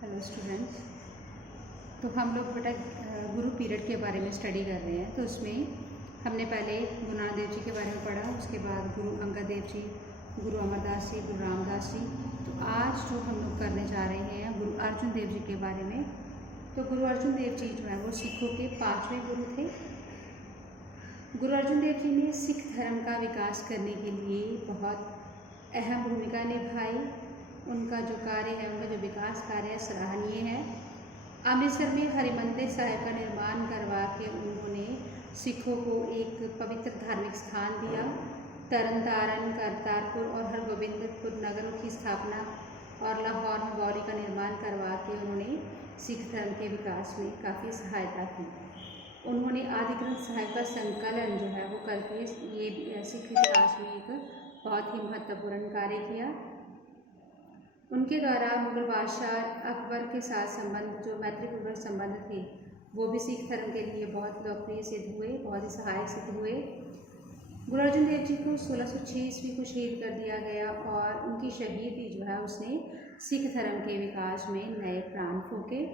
Hello students. तो हम लोग बेटा गुरु पीरियड के बारे में स्टडी कर रहे हैं। तो उसमें हमने पहले गुरु नानक देव जी के बारे में पढ़ा, उसके बाद गुरु अंगद देव जी, गुरु अमरदास जी, गुरु रामदास जी। तो आज जो हम लोग करने जा रहे हैं गुरु अर्जुन देव जी के बारे में। तो गुरु अर्जुन देव जी जो है वो सिखों के 5वें गुरु थे। गुरु अर्जुन देव जी ने सिख धर्म का विकास करने के लिए बहुत अहम भूमिका निभाई। उनका जो कार्य है, उनका जो विकास कार्य है, सराहनीय है। अमृतसर में हरिमंदिर साहिब का निर्माण करवा के उन्होंने सिखों को एक पवित्र धार्मिक स्थान दिया। तरन तारण, करतारपुर और हरगोबिंदपुर नगरों की स्थापना और लाहौर में बावड़ी का निर्माण करवा के उन्होंने सिख धर्म के विकास में काफ़ी सहायता की। उन्होंने आदि ग्रंथ साहिब का संकलन जो है वो करके ये सिख इतिहास में एक बहुत ही महत्वपूर्ण कार्य किया। उनके द्वारा मुगल बादशाह अकबर के साथ संबंध, जो मैत्रीपूर्वक संबंध थे, वो भी सिख धर्म के लिए बहुत लोकप्रिय सिद्ध हुए, बहुत ही सहायक सिद्ध हुए। गुरु अर्जुन देव जी को 1606 ईस्वी को शहीद कर दिया गया और उनकी शहीदी जो है उसने सिख धर्म के विकास में नए प्राण फूके।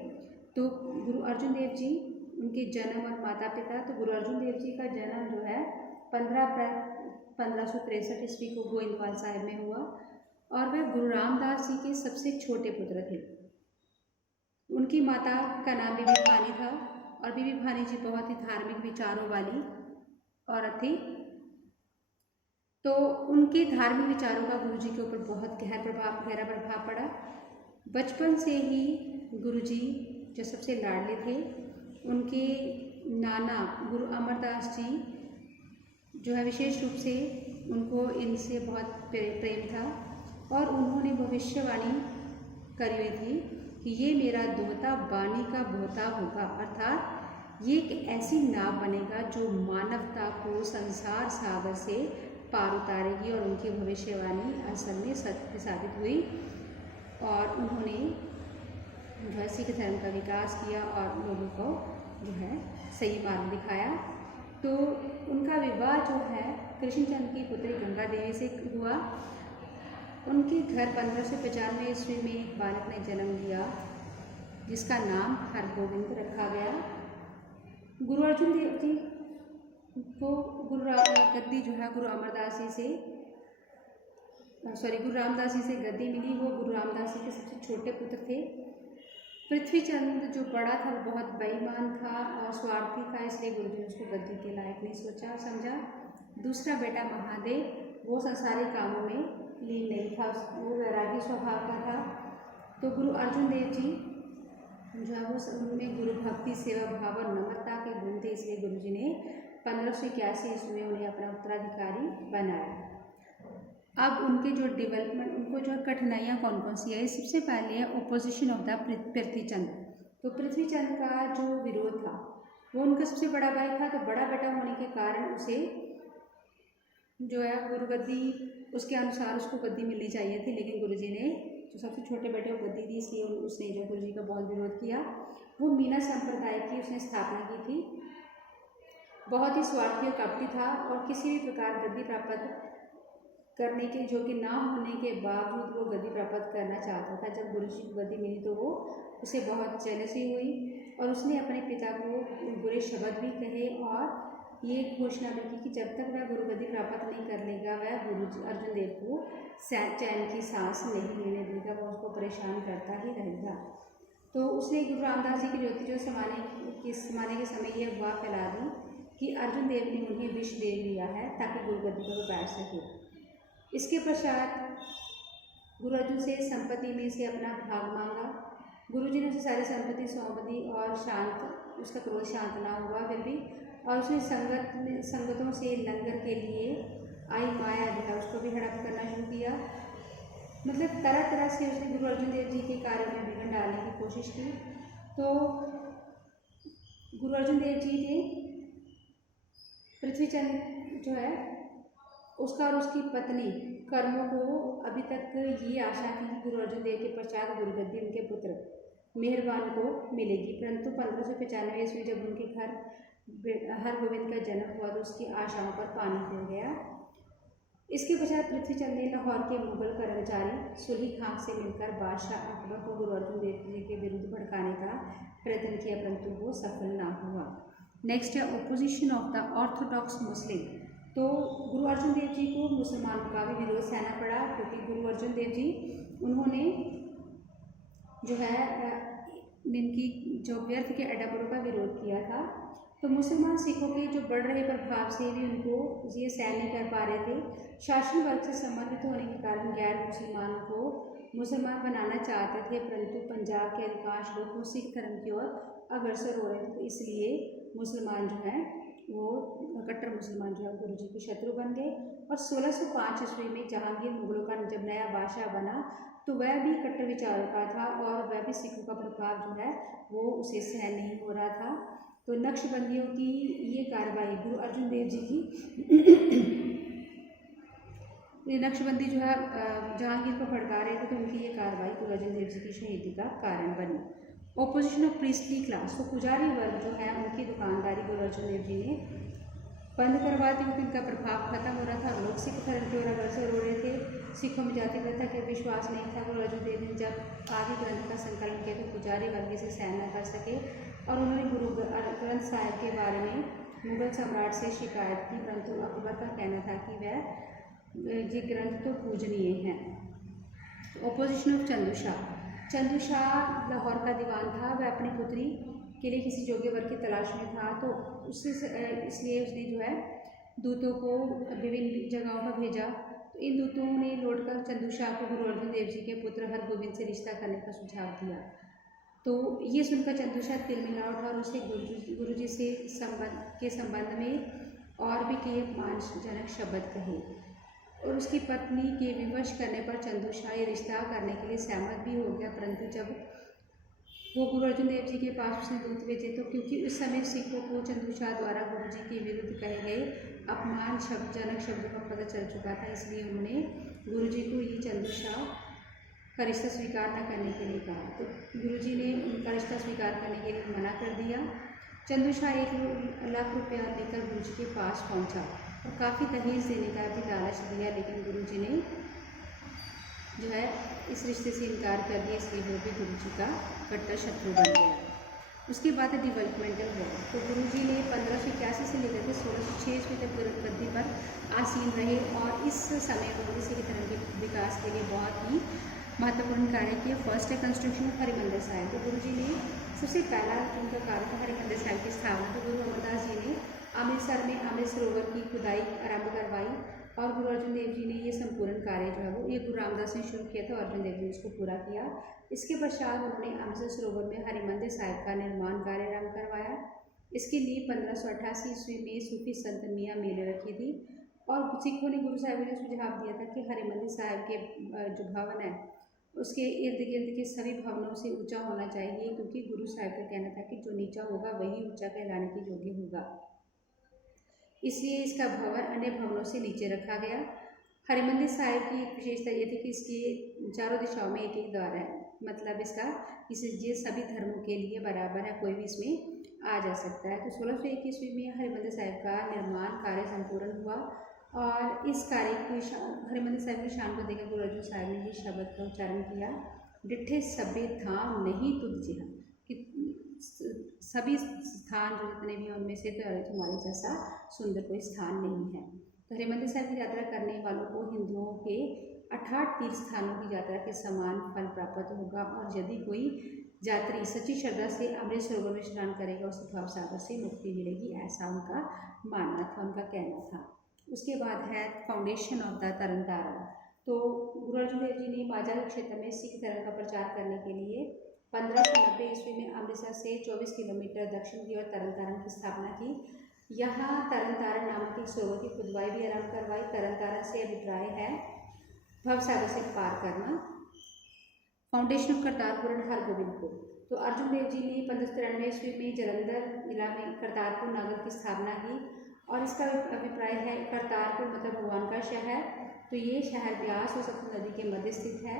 तो गुरु अर्जुन देव जी, उनके जन्म और माता पिता। तो गुरु अर्जुन देव जी का जन्म जो है 15 अप्रैल 1563 ईस्वी को गोइंदवाल साहिब में हुआ और वह गुरु रामदास जी के सबसे छोटे पुत्र थे। उनकी माता का नाम बीबी भानी था और बीबी भानी जी बहुत ही धार्मिक विचारों वाली औरत थी। तो उनके धार्मिक विचारों का गुरु जी के ऊपर बहुत गहरा प्रभाव पड़ा। बचपन से ही गुरु जी जो सबसे लाडले थे, उनके नाना गुरु अमरदास जी जो है विशेष रूप से उनको इनसे बहुत प्रेम था और उन्होंने भविष्यवाणी करी हुई थी कि ये मेरा दोहता बानी का बोहता होगा, अर्थात ये एक ऐसी नाव बनेगा जो मानवता को संसार सागर से पार उतारेगी। और उनकी भविष्यवाणी असल में सत्य साबित हुई और उन्होंने जो है सिख धर्म का विकास किया और लोगों को जो है सही मार्ग दिखाया। तो उनका विवाह जो है कृष्णचंद की पुत्री गंगा देवी से हुआ। उनके घर 1595 ईस्वी में एक बालक ने जन्म लिया जिसका नाम हरगोविंद रखा गया। गुरु अर्जुन देव जी को गद्दी जो है गुरु रामदास जी से गद्दी मिली। वो गुरु रामदास जी के सबसे छोटे पुत्र थे। पृथ्वीचंद जो बड़ा था वो बहुत बेईमान था और स्वार्थी था, इसलिए गुरु जी ने उसको गद्दी के लायक नहीं सोचा और समझा। दूसरा बेटा महादेव, वो संसारी कामों में लीन नहीं था, वो वैरागी स्वभाव का था। तो गुरु अर्जुन देव जी जो है वो उनमें गुरु भक्ति, सेवा भाव और नम्रता के गुण थे, इसलिए गुरु जी ने 1581 ईस्वी में उन्हें अपना उत्तराधिकारी बनाया। अब उनके जो डेवलपमेंट, उनको जो कठिनाइयाँ कौन कौन सी है, सबसे पहले है ओपोजिशन ऑफ द पृथ्वीचंद। तो पृथ्वीचंद का जो विरोध था, वो उनका सबसे बड़ा भाई था। तो बड़ा बेटा होने के कारण उसे जो है गुरु गद्दी, उसके अनुसार उसको गद्दी मिलनी चाहिए थी, लेकिन गुरुजी ने जो सबसे छोटे बेटे को गद्दी दी, इसलिए उसने जो गुरुजी का बहुत विरोध किया। वो मीना संप्रदाय की उसने स्थापना की थी। बहुत ही स्वार्थी और कपटी था और किसी भी प्रकार गद्दी प्राप्त करने के जो कि ना होने के बावजूद वो गद्दी प्राप्त करना चाहता था। जब गुरुजी को गद्दी मिली तो वो उसे बहुत जेलसी हुई और उसने अपने पिता को बुरे शब्द भी कहे और ये घोषणा भी की कि जब तक वह गुरु गद्दी प्राप्त नहीं कर लेगा, वह गुरु अर्जुन देव को चैन की सांस नहीं लेने देगा, वो उसको परेशान करता ही रहेगा। तो उसने गुरु रामदास जी की ज्योति जो समाने के समय यह अफवाह फैला दी कि अर्जुन देव ने उन्हें विष दे दिया है ताकि गुरु गद्दी पर वो बैठ सके। इसके पश्चात गुरु अर्जुन से संपत्ति में से अपना भाग मांगा। गुरु जी ने उसे सारी संपत्ति सौंप दी और उसका क्रोध शांत ना हुआ फिर भी, और उसने संगतों से लंगर के लिए आई माया जो है उसको भी हड़प करना शुरू किया। मतलब तरह तरह से उसने गुरु अर्जुन देव जी के कार्य में विघ्न डालने की कोशिश की। तो गुरु अर्जुन देव जी ने पृथ्वीचंद जो है उसका और उसकी पत्नी कर्मों को अभी तक ये आशा थी कि गुरु अर्जुन देव के पश्चात गुरु गद्दी उनके पुत्र मेहरबान को मिलेगी, परंतु 1595 ईस्वी जब उनके घर हरगोविंद का जन्म हुआ तो उसकी आशाओं पर पानी फिर गया। इसके पश्चात पृथ्वीचंद ने लाहौर के मुगल कर्मचारी सुली खां से मिलकर बादशाह अकबर को गुरु अर्जुन देव जी के विरुद्ध भड़काने का प्रयत्न किया, परंतु वो सफल ना हुआ। नेक्स्ट है ओपोजिशन ऑफ द ऑर्थोडॉक्स मुस्लिम। तो गुरु अर्जुन देव जी को मुसलमानों का भी विरोध सहना पड़ा, क्योंकि गुरु अर्जुन देव जी उन्होंने जो है इनकी जो व्यर्थ के आडंबरों का विरोध किया था। तो मुसलमान सिखों के जो बढ़ रहे प्रभाव से भी उनको ये सहन नहीं कर पा रहे थे। शासन वर्ग से संबंधित होने के कारण गैर मुसलमानों को मुसलमान बनाना चाहते थे, परंतु पंजाब के अधिकांश लोग सिख धर्म की ओर अग्रसर हो रहे थे। तो इसलिए मुसलमान जो है वो कट्टर मुसलमान जो है गुरु जी के शत्रु बन गए। और 1605 ईस्वी में जहांगीर मुगलों का जब नया बादशाह बना तो वह भी कट्टर विचारों का था और वह भी सिखों का प्रभाव जो है वो उसे सहन नहीं हो रहा था। तो नक्शबंदियों की ये कार्रवाई गुरु अर्जुन देव जी की ये नक्शबंदी जो है जहांगीर को भड़का रहे थे, तो उनकी ये कार्रवाई गुरु अर्जुन देव जी की शहीदी का कारण बनी। Opposition of priestly class. तो पुजारी वर्ग जो है उनकी दुकानदारी गुरु अर्जुन देव जी ने बंद करवा दी, क्योंकि उनका प्रभाव खत्म हो रहा था। लोग सिख धर्म की ओर अग्रसर हो रहे थे। सिखों में जाति प्रथा के विश्वास नहीं था। गुरु अर्जुन देव ने जब आदि ग्रंथ का संकलन किया तो पुजारी वर्ग से सहन न कर सके और उन्होंने गुरु ग्रंथ साहिब के बारे में मुगल सम्राट से शिकायत की, परंतु अकबर का कहना था कि वह ये ग्रंथ तो पूजनीय हैं। Opposition of Chandu Shah. चंदू शाह लाहौर का दीवान था। वह अपनी पुत्री के लिए किसी योग्य वर की तलाश में था, तो इसलिए उसने जो है दूतों को विभिन्न जगहों पर भेजा। तो इन दूतों ने लौटकर चंदू शाह को गुरु अर्जुन देव जी के पुत्र हरगोबिंद से रिश्ता करने का सुझाव दिया। तो ये सुनकर चंदू शाह तिलमिला उठा और उसे गुरु जी से संबंध में और भी कई अपमानजनक शब्द कहे और उसकी पत्नी के विवश करने पर चंदू शाह ये रिश्ता करने के लिए सहमत भी हो गया। परंतु जब वो गुरु अर्जुन देव जी के पास उसने दूत भेजे तो क्योंकि उस समय सिखों को चंदू शाह द्वारा गुरु जी के विरुद्ध कहे गए अपमानजनक शब्दों का पता चल चुका था, इसलिए उन्होंने गुरु जी को ये चंदू शाह का रिश्ता स्वीकार न करने के लिए कहा। तो गुरु जी ने उनका रिश्ता स्वीकार करने के लिए मना कर दिया। चंदू शाह 1 लाख रुपया लेकर गुरु जी के पास पहुंचा और काफ़ी दहेज देने का भी लालच दिया, लेकिन गुरु जी ने जो है इस रिश्ते से इनकार कर दिया, इसलिए वो भी गुरु जी का कट्टर शत्रु बन गया। उसके बाद है डेवलपमेंटल वॉर। तो गुरु जी ने 1581 से लेकर के 1606 ईस्वी तक गद्दी पर आसीन रहे और इस समय उन्होंने सिख धर्म के विकास के लिए बहुत ही महत्वपूर्ण कार्य किया। फर्स्ट है कंस्ट्रक्शन ऑफ हरिमंदिर साहिब। तो गुरु जी ने सबसे पहला उनका कार्य था हरिमंदिर साहिब की स्थापना। तो गुरु अमरदास जी ने अमृतसर में अमृत सरोवर की खुदाई आरंभ करवाई और गुरु अर्जुन देव जी ने ये संपूर्ण कार्य जो है वो ये गुरु रामदास ने शुरू किया था और अर्जुन देव जी ने इसको पूरा किया। इसके पश्चात उन्होंने अमृतसर सरोवर में हरिमंदिर साहिब का निर्माण कार्य आरंभ करवाया। इसके लिए 1588 ईस्वी में सूफी संत मियाँ मेले रखी थी और सिखों ने गुरु साहिब ने सुझाव दिया था कि हरिमंदिर साहिब के जो भवन है उसके इर्द गिर्द के सभी भवनों से ऊंचा होना चाहिए, क्योंकि गुरु साहिब का कहना था कि जो नीचा होगा वही ऊंचा कहलाने के योग्य होगा। इसलिए इसका भवन अन्य भवनों से नीचे रखा गया। हरिमंदिर साहिब की एक विशेषता ये थी कि इसकी चारों दिशाओं में एक एक द्वार है, मतलब इसका ये सभी धर्मों के लिए बराबर है, कोई भी इसमें आ जा सकता है। तो 1601 ईस्वी में हरिमंदिर साहिब का निर्माण कार्य संपूर्ण हुआ और इस कार्य की हरिमंदिर साहिब की शान को देखकर गुरु अर्जुन साहिब ने ये शब्द का उच्चारण किया, डिठे सभे धाम नहीं तुझ जिहा, कि सभी स्थान जो जितने भी उनमें से तो तुम्हारे जैसा सुंदर कोई स्थान नहीं है। तो हरिमंदिर साहिब की यात्रा करने वालों को हिंदुओं के 68 तीर्थ स्थानों की यात्रा के समान फल प्राप्त होगा और यदि कोई यात्री सच्ची श्रद्धा से अमृत सरोवर में स्नान करेगा उसे भव सागर से मुक्ति मिलेगी, ऐसा उनका मानना था, उनका कहना था। उसके बाद है फाउंडेशन ऑफ द तरन तारण। तो गुरु अर्जुन देव जी ने माझा क्षेत्र में सिख धर्म का प्रचार करने के लिए 1590 ईस्वी में अमृतसर से 24 किलोमीटर दक्षिण की ओर तरन तारण की स्थापना की। यहाँ तरन तारण नामक एक सरोवर की खुदवाई भी आरंभ करवाई। तरन तारण से अभिप्राय है भव सागर से पार करना। Foundation of Kartarpur and Hargobindpur. तो अर्जुन देव जी ने 1593 ईस्वी में जलंधर जिला में करतारपुर नगर की स्थापना की और इसका अभिप्राय है करतारपुर मतलब भगवान का शहर। तो ये शहर ब्यास और सतलुज नदी के मध्य स्थित है।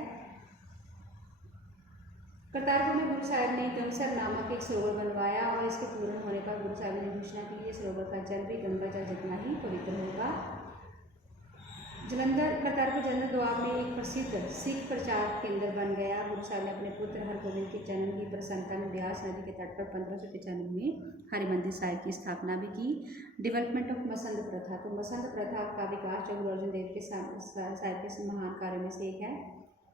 करतारपुर में गुरु साहिब ने गंगसर नामक एक सरोवर बनवाया और इसके पूर्ण होने पर गुरु साहिब ने घोषणा की ये सरोवर का जल भी गंगा जल जितना ही पवित्र होगा। जलंधर करतारपुर जलंधर दोआब में एक प्रसिद्ध सिख प्रचार केंद्र बन गया। गुरु साहब ने अपने पुत्र हरगोबिंद के जन्म की प्रसन्नता में ब्यास नदी के तट पर 1595 में हरिमंदिर साहिब की स्थापना भी की। डेवलपमेंट ऑफ मसंद प्रथा, तो मसंद प्रथा का विकास जो गुरु अर्जुन देव के साहिब के महान कार्यों में से एक है।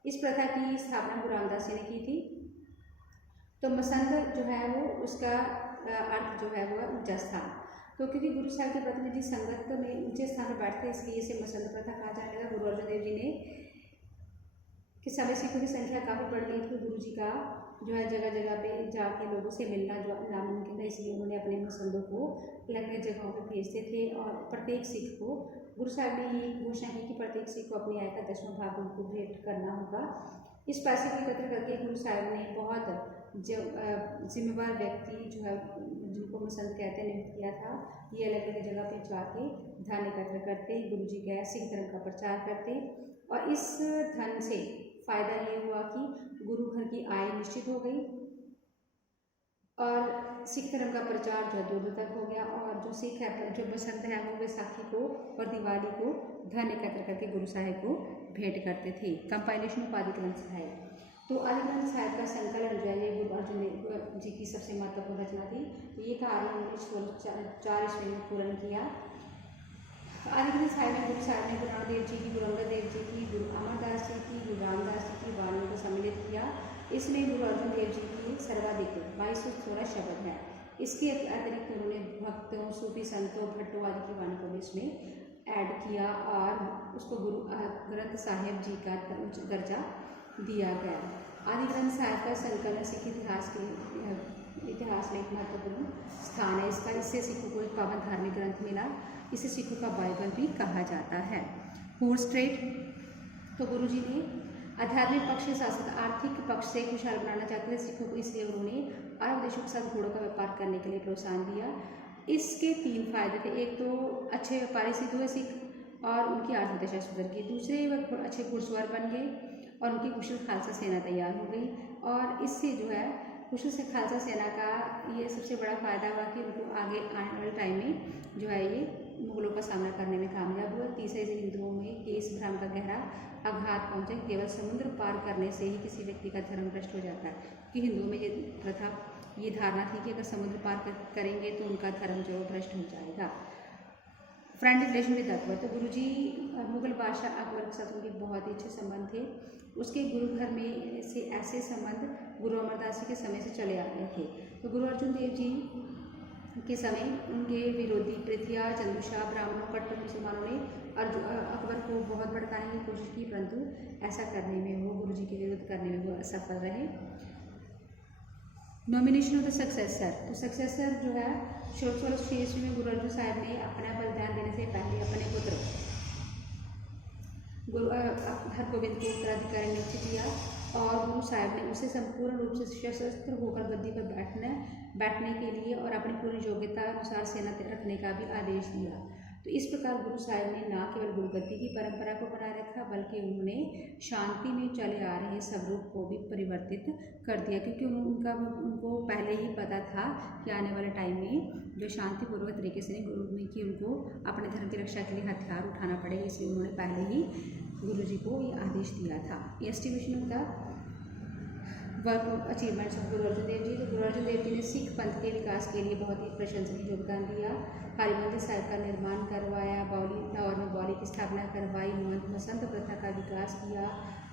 इस प्रथा की स्थापना गुरु रामदास जी ने की थी। तो मसंद जो है वो उसका अर्थ जो है वो ऊंचा स्थान, तो क्योंकि गुरु साहब के प्रतिनिधि संगत में ऊंचे स्थान पर बैठते इसलिए इसे मसंद प्रथा कहा जाने लगा। गुरु अर्जुन देव जी ने कि समय सिखों की संख्या काफ़ी बढ़ गई थी, गुरु जी का जो है जगह जगह पे जाके लोगों से मिलना जो नामुमकिन था, इसलिए उन्होंने अपने मसंदों को अलग अलग जगहों पर भेजते थे। और प्रत्येक सिख को गुरु साहब ने ये घोषणा की कि प्रत्येक सिख को अपनी आय का 10वां भाग उनको भेंट करना होगा। इस पैसे को एकत्र करके गुरु साहब ने बहुत जिम्मेवार व्यक्ति जो है जिनको मसंद कहते हैं नियुक्त किया था। ये अलग अलग जगह पे जाके धन एकत्र करते, गुरु जी का सिख धर्म का प्रचार करते। और इस धन से फायदा ये हुआ कि गुरु घर की आय निश्चित हो गई और सिख धर्म का प्रचार जो है दूर दूर तक हो गया। और जो सिख है जो बसंत है वो बैसाखी को और दिवाली को धन एकत्र करके गुरु साहिब को भेंट करते थे। कंपाइलेशन ऑफ आदि ग्रंथ साहिब, तो आदि ग्रंथ साहिब का संकलन जो है ये गुरु अर्जुन देव जी की सबसे महत्वपूर्ण रचना थी। तो ये कार्य उन्होंने 1604 ईस्वी में पूर्ण किया। आदि ग्रंथ साहिब में गुरु साहब ने गुरु नानक देव जी की, गुरु अंगद देव जी की, गुरु अमरदास जी की, गुरु रामदास जी की वाणियों को सम्मिलित किया। इसमें गुरु अर्जुन देव जी की सर्वाधिक 2216 शब्द है। इसके अतिरिक्त उन्होंने भक्तों, सूफी संतों, भट्टों आदि की वाणी को भी इसमें ऐड किया और उसको गुरु ग्रंथ साहिब जी का दर्जा दिया गया। आदि ग्रंथ साहिब का संकलन सिख इतिहास में एक महत्वपूर्ण स्थान है इसका। इससे सिखों को एक पावन धार्मिक ग्रंथ मिला। इसे सिखों का बाइबल भी कहा जाता है। हॉर्स ट्रेड, तो गुरु जी ने आध्यात्मिक पक्ष के साथ साथ आर्थिक पक्ष से खुशहाल बनाना चाहते थे सिखों को, इसलिए उन्होंने अरब देशों के साथ घोड़ों का व्यापार करने के लिए प्रोत्साहन दिया। इसके 3 फायदे थे। एक तो अच्छे व्यापारी सिद्ध हुए सिख और उनकी आर्थिक दशा सुधर गई। दूसरे वह अच्छे घुड़सवार बन गए और उनकी कुशल खालसा सेना तैयार हो गई। और इससे जो है कुशल से खालसा सेना का ये सबसे बड़ा फ़ायदा हुआ कि उनको आगे आने वाले टाइम में जो है ये मुगलों का सामना करने में कामयाब हुआ। तीसरे से हिंदुओं में कि इस भ्रम का गहरा आघात पहुँचे, केवल समुद्र पार करने से ही किसी व्यक्ति का धर्म भ्रष्ट हो जाता है। क्योंकि हिंदुओं में ये प्रथा, ये धारणा थी कि अगर समुद्र पार करेंगे तो उनका धर्म जो भ्रष्ट हो जाएगा। फ्रेंड रिलेशन विद अकबर, तो गुरु जी मुगल बादशाह अकबर के साथ उनके बहुत ही अच्छे संबंध थे। उसके गुरु घर में से ऐसे संबंध गुरु अमरदास जी के समय से चले आ रहे थे। तो गुरु अर्जुन देव जी के समय उनके विरोधी पृथ्विया, चंदुशाह, ब्राह्मणों, कट्टर मुसलमानों ने अकबर को बहुत भड़काने की कोशिश की, परंतु ऐसा करने में वो गुरु जी के विरुद्ध करने में वो असफल रहे। नॉमिनेशन ऑफ द सक्सेसर, तो सक्सेसर जो है 1606 ईस्वी में गुरु अर्जुन साहिब ने अपना बलिदान देने से पहले अपने पुत्र गुरु हरगोबिंद को उत्तराधिकारी नियुक्त किया और गुरु साहिब ने उसे संपूर्ण रूप से सशस्त्र होकर गद्दी पर बैठने के लिए और अपनी पूरी योग्यता अनुसार सेना रखने का भी आदेश दिया। तो इस प्रकार गुरु साहिब ने न केवल गुरुगद्दी की परंपरा को बनाए रखा, बल्कि उन्होंने शांति में चले आ रहे स्वरूप को भी परिवर्तित कर दिया, क्योंकि उनको पहले ही पता था कि आने वाले टाइम में जो शांतिपूर्वक तरीके से गुरु ने कि उनको अपने धर्म की रक्षा के लिए हथियार उठाना पड़ेगा, इसलिए उन्होंने पहले ही गुरु जी को ये आदेश दिया था। Estimation of the work of achievements of गुरु अर्जुन देव जी, तो गुरु अर्जुन देव जी ने सिख पंथ के विकास के लिए बहुत ही प्रशंसनीय योगदान दिया। हरिमंदिर साहिब का निर्माण करवाया, लाहौर में बावली की स्थापना करवाई, मसंद प्रथा का विकास किया,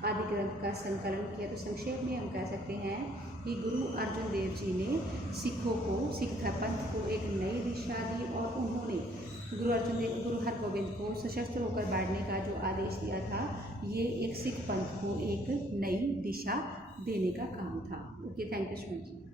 आदि ग्रंथ का संकलन किया। तो संक्षेप में हम कह सकते हैं कि गुरु अर्जुन देव जी ने सिखों को, सिख पंथ को एक नई दिशा दी और उन्होंने गुरु हरगोबिंद को सशस्त्र होकर बैठने का जो आदेश दिया था, ये एक सिख पंथ को एक नई दिशा देने का काम था। Okay, thank you so much.